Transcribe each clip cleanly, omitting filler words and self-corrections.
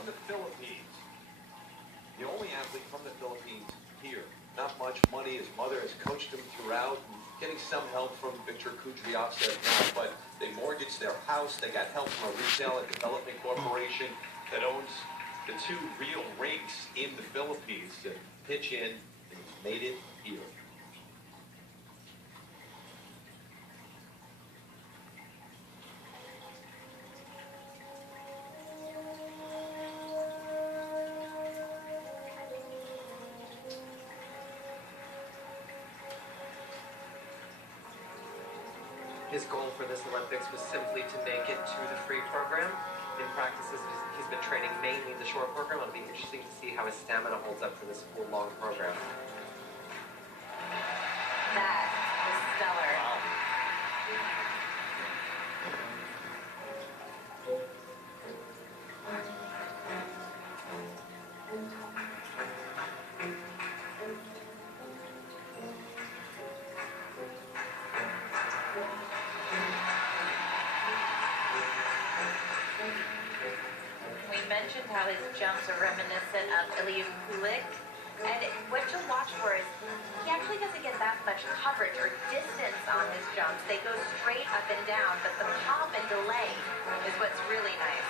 from the Philippines. The only athlete from the Philippines here. Not much money. His mother has coached him throughout, and getting some help from Victor Kudryavtsev now, but they mortgaged their house. They got help from a retail and development corporation that owns the two real rinks in the Philippines to pitch in, and he's made it here. His goal for this Olympics was simply to make it to the free program. In practices, he's been training mainly in the short program. It'll be interesting to see how his stamina holds up for this full long program. That was stellar. Wow. We mentioned how his jumps are reminiscent of Ilya Kulik, and what to watch for is he actually doesn't get that much coverage or distance on his jumps. They go straight up and down, but the pop and delay is what's really nice.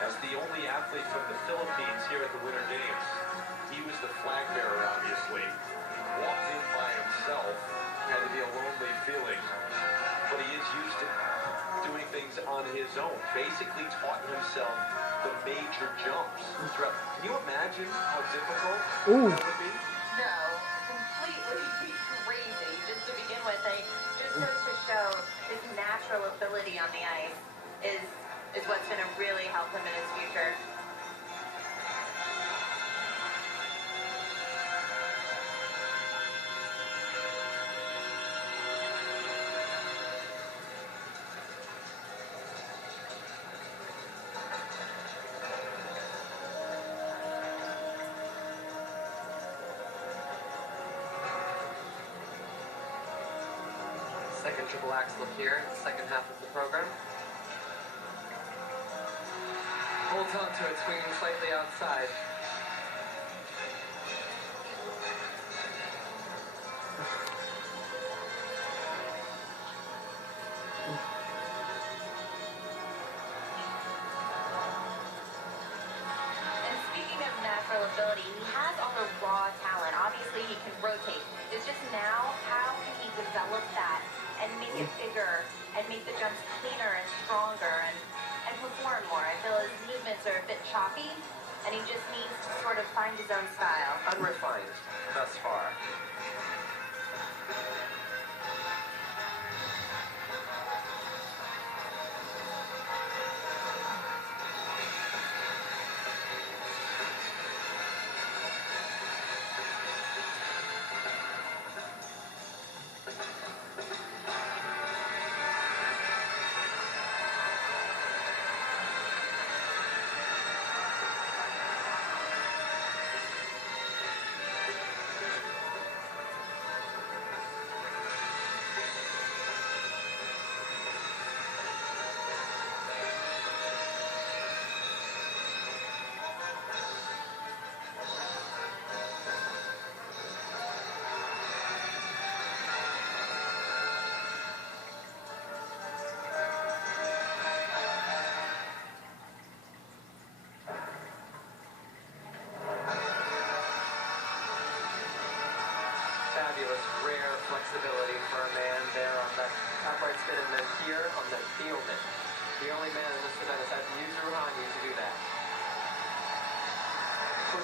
As the only athlete from the Philippines here at the Winter Games, he was the flag bearer, obviously. Walked in by himself, had to be a lonely feeling, but he is used to doing things on his own. Basically taught himself the major jumps throughout. Can you imagine how difficult that would be? No, completely crazy. Just to begin with, I just goes to show his natural ability on the ice is what's going to really help him in his future. Second triple axel here in the second half of the program. Holds on to it, swinging slightly outside. And speaking of natural ability, he has all the raw talent. Obviously, he can rotate. It's just now, how can he develop that and make it bigger and make the jumps cleaner and stronger and perform more? I feel his movements are a bit choppy, and he just needs to sort of find his own style. Unrefined thus far.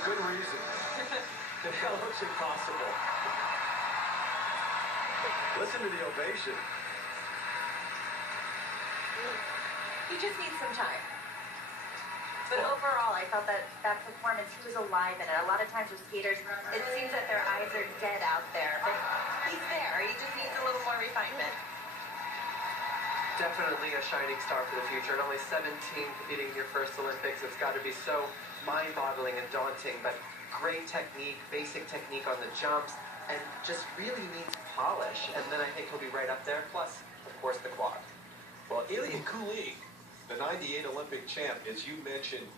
good reason. That looks impossible. Listen to the ovation. He just needs some time. But overall, I felt that performance, he was alive in it. A lot of times with skaters, it seems that their eyes are dead out there. But he's there. He just needs a little more refinement. Definitely a shining star for the future. At only 17 competing in your first Olympics, it's got to be so mind-boggling and daunting. But great technique, basic technique on the jumps, and just really needs polish. And then I think he'll be right up there. Plus, of course, the quad. Well, Ilya Kulik, the 98 Olympic champ, as you mentioned,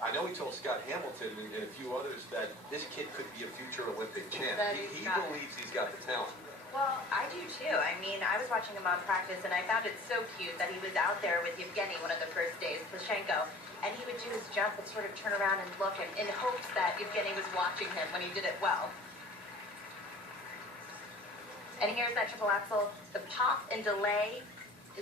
I know he told Scott Hamilton and a few others that this kid could be a future Olympic champ. He believes he's got the talent. Well, I do too. I mean, I was watching him on practice, and I found it so cute that he was out there with Yevgeny one of the first days, Plashenko, and he would do his jump and sort of turn around and look in hopes that Yevgeny was watching him when he did it well. And here's that triple axel. The pop and delay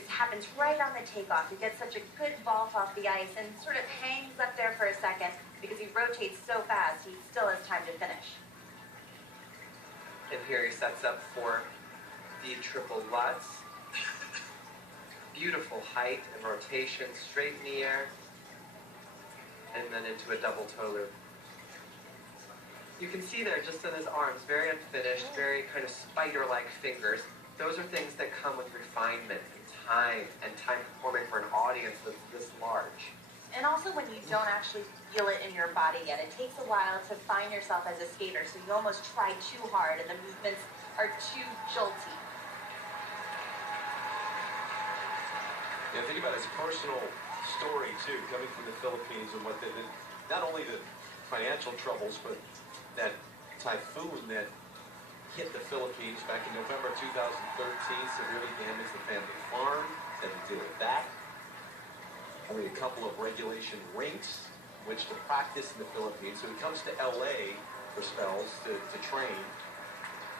happens right on the takeoff. He gets such a good vault off the ice and sort of hangs up there for a second because he rotates so fast, he still has time to finish. And here he sets up for the triple Lutz. Beautiful height and rotation, straight in the air, and then into a double toe loop. You can see there just in his arms, very unfinished, very kind of spider-like fingers. Those are things that come with refinement and time performing for an audience that's this large. And also when you don't actually feel it in your body yet, it takes a while to find yourself as a skater, so you almost try too hard and the movements are too jolty. Yeah, think about his personal story too, coming from the Philippines and what they did, not only the financial troubles, but that typhoon that hit the Philippines back in November 2013, severely damaged the family farm, had to deal with that. Only a couple of regulation rinks which to practice in the Philippines, so he comes to LA for spells to train,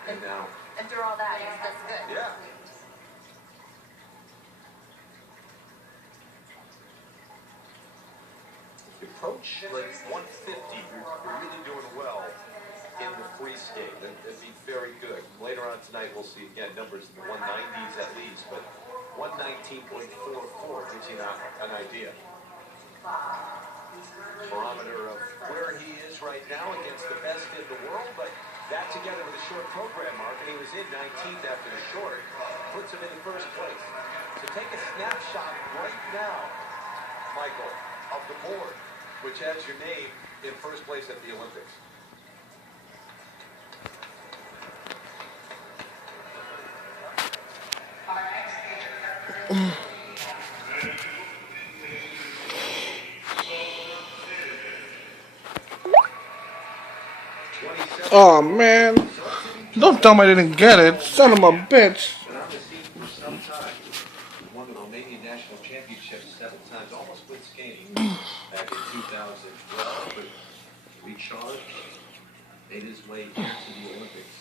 and now... And through all that, he's this good. Yeah. If you approach like 150, you're really doing well in the free skate. That'd be very good. Later on tonight, we'll see again numbers in the 190s at least, but 119.44 gives you an idea. Barometer of where he is right now against the best in the world, but that together with a short program mark, and he was in 19th after the short, puts him in first place. So take a snapshot right now, Michael, of the board, which has your name in first place at the Olympics. Oh man, don't tell me I didn't get it, son of a bitch. Been on the scene for some time. Won the Romanian national championship 7 times, almost quit skating back in 2012, but recharged, made his way here to the Olympics.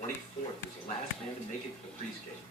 24th was the last man to make it to the free skate.